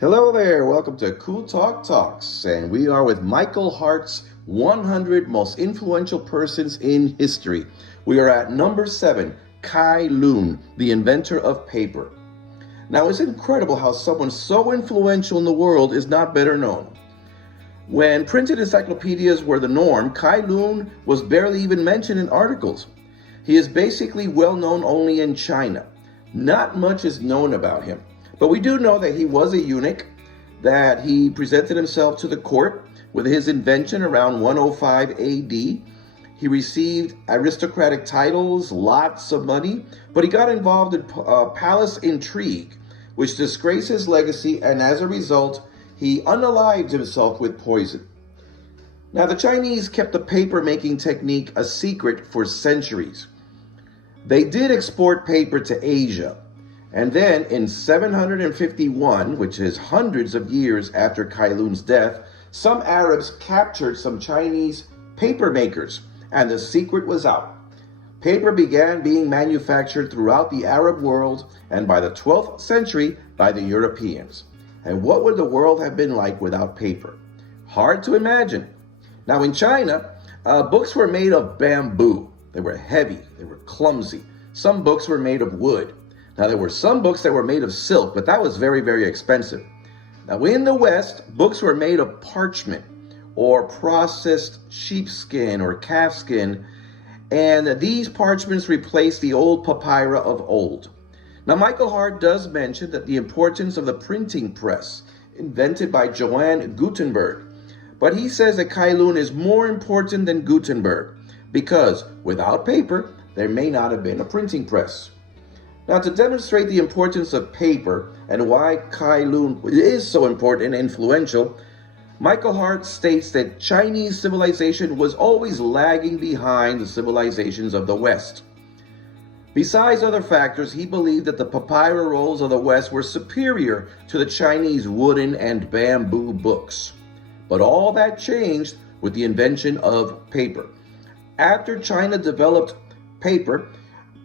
Hello there, welcome to Cool Talk Talks, and we are with Michael Hart's 100 most influential persons in history. We are at number 7, Cai Lun, the inventor of paper. Now, it's incredible how someone so influential in the world is not better known. When printed encyclopedias were the norm, Cai Lun was barely even mentioned in articles. He is basically well known only in China. Not much is known about him. But we do know that he was a eunuch, that he presented himself to the court with his invention around 105 AD. He received aristocratic titles, lots of money, but he got involved in palace intrigue, which disgraced his legacy, and as a result, he unalived himself with poison. Now, the Chinese kept the paper-making technique a secret for centuries. They did export paper to Asia. And then in 751, which is hundreds of years after Cai Lun's death, some Arabs captured some Chinese paper makers, and the secret was out. Paper began being manufactured throughout the Arab world, and by the 12th century, by the Europeans. And what would the world have been like without paper? Hard to imagine. Now in China, books were made of bamboo. They were heavy, they were clumsy. Some books were made of wood. Now, there were some books that were made of silk, but that was very, very expensive. Now, in the West, books were made of parchment or processed sheepskin or calfskin, and these parchments replaced the old papyri of old. Now, Michael Hart does mention that the importance of the printing press, invented by Johann Gutenberg, but he says that Cai Lun is more important than Gutenberg, because without paper, there may not have been a printing press. Now, to demonstrate the importance of paper and why Cai Lun is so important and influential, Michael Hart states that Chinese civilization was always lagging behind the civilizations of the West. Besides other factors, he believed that the papyri rolls of the West were superior to the Chinese wooden and bamboo books. But all that changed with the invention of paper. After China developed paper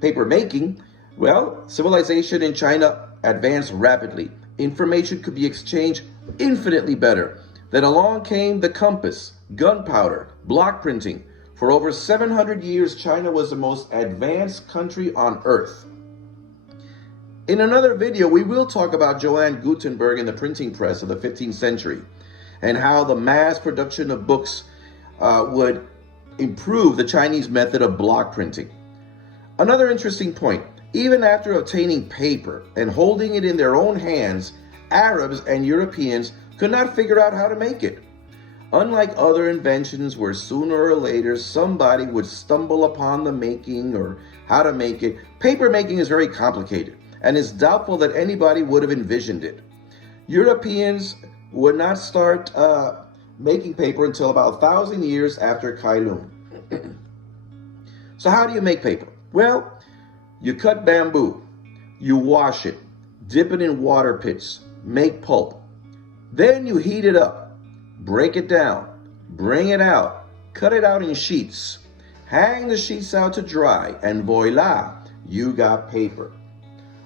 making, well, civilization in China advanced rapidly. Information could be exchanged infinitely better. Then along came the compass, gunpowder, block printing. For over 700 years, China was the most advanced country on earth. In another video, we will talk about Johann Gutenberg and the printing press of the 15th century and how the mass production of books would improve the Chinese method of block printing. Another interesting point. Even after obtaining paper and holding it in their own hands, Arabs and Europeans could not figure out how to make it. Unlike other inventions where sooner or later somebody would stumble upon the making or how to make it, paper making is very complicated and it's doubtful that anybody would have envisioned it. Europeans would not start making paper until about 1,000 years after Cai Lun. So how do you make paper? Well, you cut bamboo, you wash it, dip it in water pits, make pulp. Then you heat it up, break it down, bring it out, cut it out in sheets, hang the sheets out to dry, and voila, you got paper.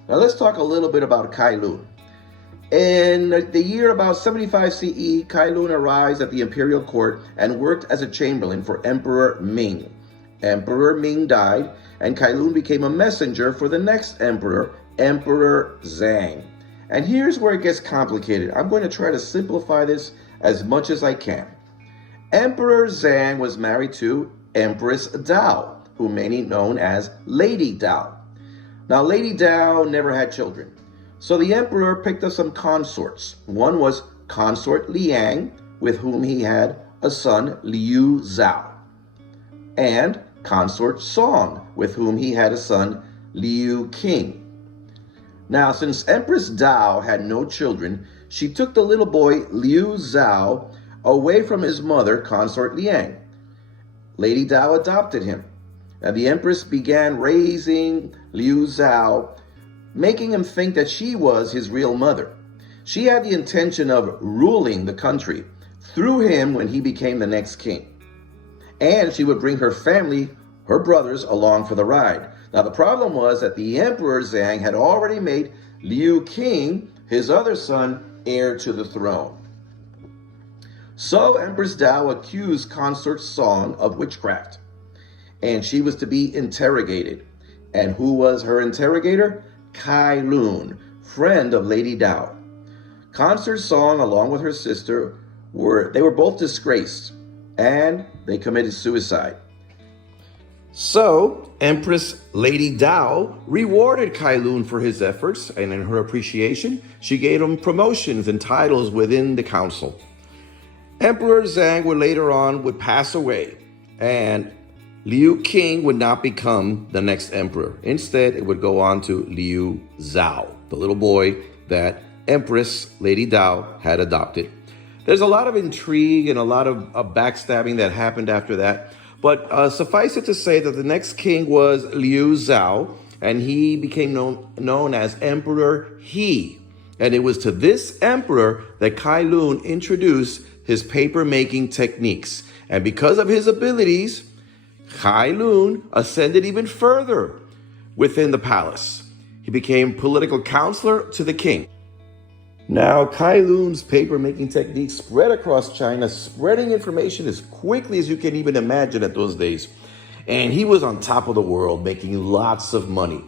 Now let's talk a little bit about Cai Lun. In the year about 75 CE, Cai Lun arrives at the imperial court and worked as a chamberlain for Emperor Ming. Emperor Ming died, and Cai Lun became a messenger for the next emperor, Emperor Zhang. And here's where it gets complicated. I'm going to try to simplify this as much as I can. Emperor Zhang was married to Empress Dao, who many known as Lady Dao. Now, Lady Dao never had children, so the emperor picked up some consorts. One was consort Liang, with whom he had a son, Liu Zhao, and consort Song, with whom he had a son, Liu King. Now, since Empress Dao had no children, she took the little boy Liu Zhao away from his mother, consort Liang. Lady Dao adopted him, and the empress began raising Liu Zhao, making him think that she was his real mother. She had the intention of ruling the country through him when he became the next king. And she would bring her family, her brothers, along for the ride. Now, the problem was that the Emperor Zhang had already made Liu King, his other son, heir to the throne. So Empress Dao accused Consort Song of witchcraft, and she was to be interrogated. And who was her interrogator? Cai Lun, friend of Lady Dao. Consort Song, along with her sister, were both disgraced, and they committed suicide. So, Empress Lady Dao rewarded Cai Lun for his efforts, and in her appreciation, she gave him promotions and titles within the council. Emperor Zhang later on would pass away, and Liu King would not become the next emperor. Instead, it would go on to Liu Zhao, the little boy that Empress Lady Dao had adopted. There's a lot of intrigue and a lot of backstabbing that happened after that. But suffice it to say that the next king was Liu Zhao, and he became known as Emperor He. And it was to this emperor that Cai Lun introduced his paper-making techniques. And because of his abilities, Cai Lun ascended even further within the palace. He became political counselor to the king. Now, Cai Lun's paper-making techniques spread across China, spreading information as quickly as you can even imagine at those days. And he was on top of the world, making lots of money.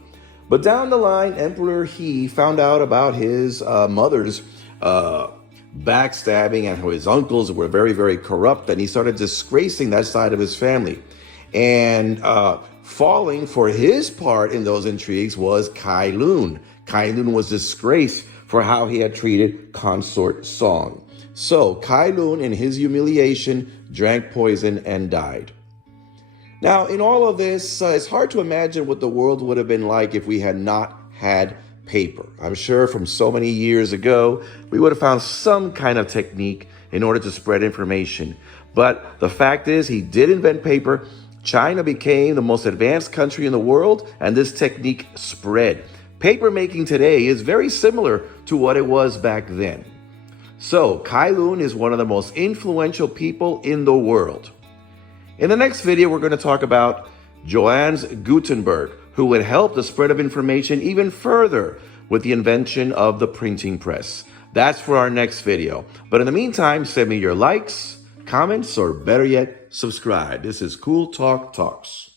But down the line, Emperor He found out about his mother's backstabbing and how his uncles were very, very corrupt, and he started disgracing that side of his family. And falling for his part in those intrigues was Cai Lun. Cai Lun was disgraced for how he had treated Consort Song. So Cai Lun, in his humiliation, drank poison and died. Now, in all of this, it's hard to imagine what the world would have been like if we had not had paper. I'm sure from so many years ago, we would have found some kind of technique in order to spread information. But the fact is, he did invent paper. China became the most advanced country in the world, and this technique spread. Paper making today is very similar to what it was back then. So, Cai Lun is one of the most influential people in the world. In the next video, we're going to talk about Johannes Gutenberg, who would help the spread of information even further with the invention of the printing press. That's for our next video. But in the meantime, send me your likes, comments, or better yet, subscribe. This is Cool Talk Talks.